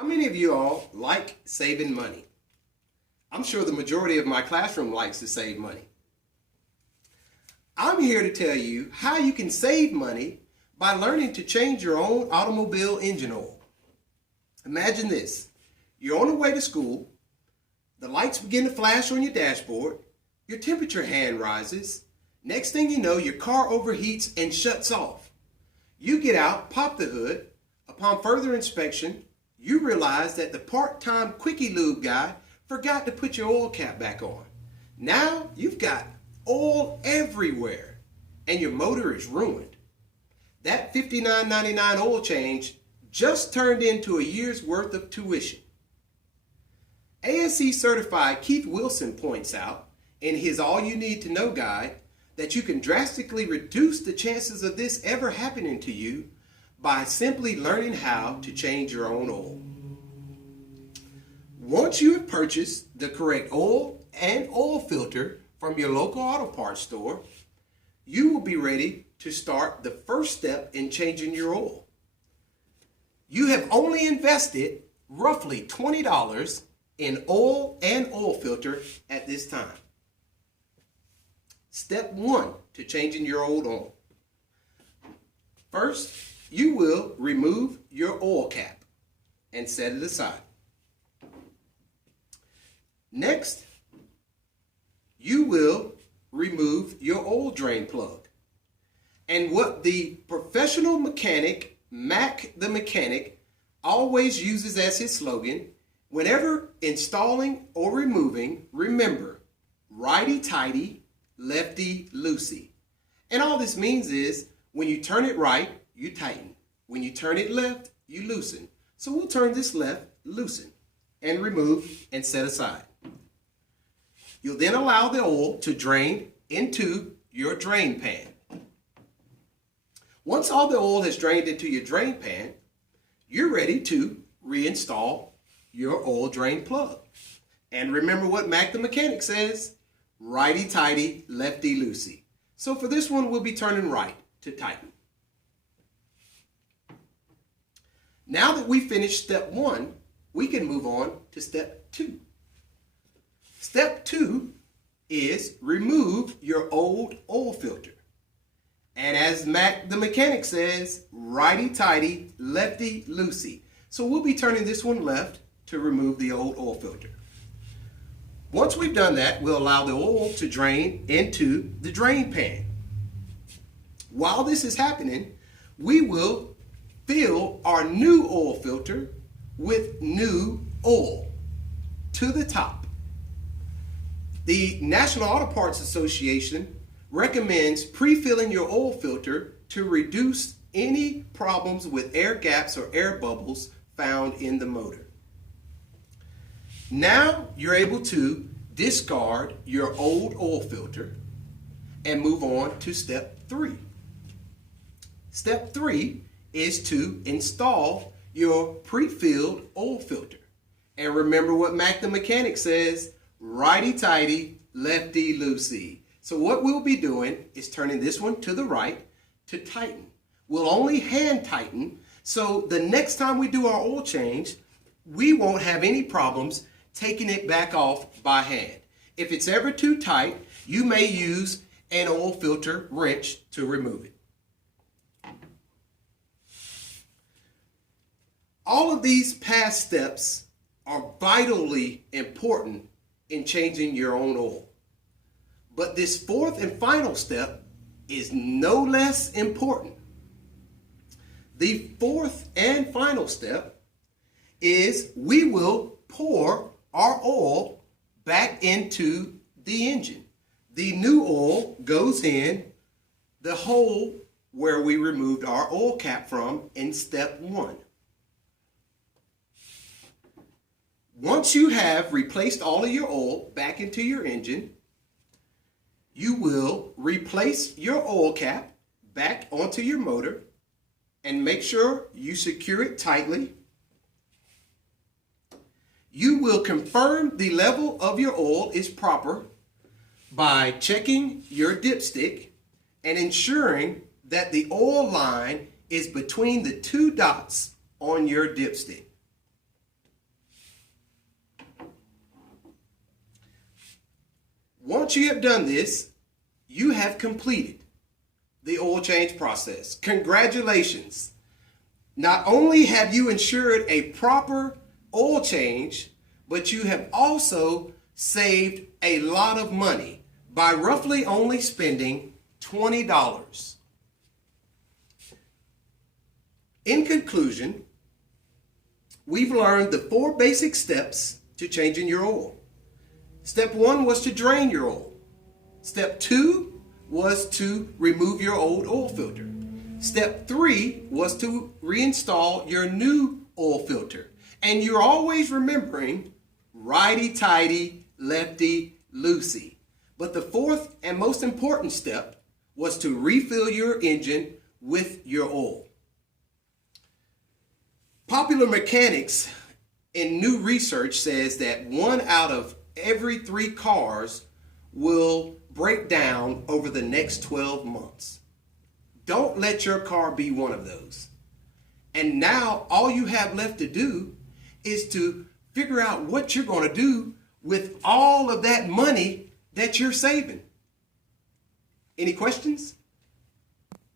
How many of you all like saving money? I'm sure the majority of my classroom likes to save money. I'm here to tell you how you can save money by learning to change your own automobile engine oil. Imagine this. You're on the way to school, the lights begin to flash on your dashboard, your temperature hand rises, next thing you know your car overheats and shuts off. You get out, pop the hood. Upon further inspection, you realize that the part-time Quickie Lube guy forgot to put your oil cap back on. Now you've got oil everywhere and your motor is ruined. That $59.99 oil change just turned into a year's worth of tuition. ASE certified Keith Wilson points out in his All You Need to Know guide that you can drastically reduce the chances of this ever happening to you by simply learning how to change your own oil. Once you have purchased the correct oil and oil filter from your local auto parts store, you will be ready to start the first step in changing your oil. You have only invested roughly $20 in oil and oil filter at this time. Step 1 to changing your old oil. First, you will remove your oil cap and set it aside. Next, you will remove your oil drain plug. And what the professional mechanic, Mac the Mechanic, always uses as his slogan, whenever installing or removing, remember, righty-tighty, lefty-loosey. And all this means is, when you turn it right, you tighten. When you turn it left, you loosen. So we'll turn this left, loosen, and remove and set aside. You'll then allow the oil to drain into your drain pan. Once all the oil has drained into your drain pan, you're ready to reinstall your oil drain plug. And remember what Mac the Mechanic says, righty-tighty, lefty-loosey. So for this one, we'll be turning right to tighten. Now that we finished step 1, we can move on to step 2. Step 2 is remove your old oil filter. And as Mac the Mechanic says, righty-tighty, lefty-loosey. So we'll be turning this one left to remove the old oil filter. Once we've done that, we'll allow the oil to drain into the drain pan. While this is happening, we will fill our new oil filter with new oil to the top. The National Auto Parts Association recommends pre-filling your oil filter to reduce any problems with air gaps or air bubbles found in the motor. Now you're able to discard your old oil filter and move on to step 3. Step 3 is to install your pre-filled oil filter. And remember what Mac the Mechanic says, righty-tighty, lefty-loosey. So what we'll be doing is turning this one to the right to tighten. We'll only hand tighten, so the next time we do our oil change, we won't have any problems taking it back off by hand. If it's ever too tight, you may use an oil filter wrench to remove it. All of these past steps are vitally important in changing your own oil. But this 4th and final step is no less important. The 4th and final step is we will pour our oil back into the engine. The new oil goes in the hole where we removed our oil cap from in step 1. Once you have replaced all of your oil back into your engine, you will replace your oil cap back onto your motor and make sure you secure it tightly. You will confirm the level of your oil is proper by checking your dipstick and ensuring that the oil line is between the 2 dots on your dipstick. Once you have done this, you have completed the oil change process. Congratulations. Not only have you ensured a proper oil change, but you have also saved a lot of money by roughly only spending $20. In conclusion, we've learned the 4 basic steps to changing your oil. Step 1 was to drain your oil. Step 2 was to remove your old oil filter. Step 3 was to reinstall your new oil filter. And you're always remembering righty-tighty, lefty-loosey. But the 4th and most important step was to refill your engine with your oil. Popular Mechanics in new research says that 1 out of every 3 cars will break down over the next 12 months. Don't let your car be one of those. And now all you have left to do is to figure out what you're going to do with all of that money that you're saving. Any questions?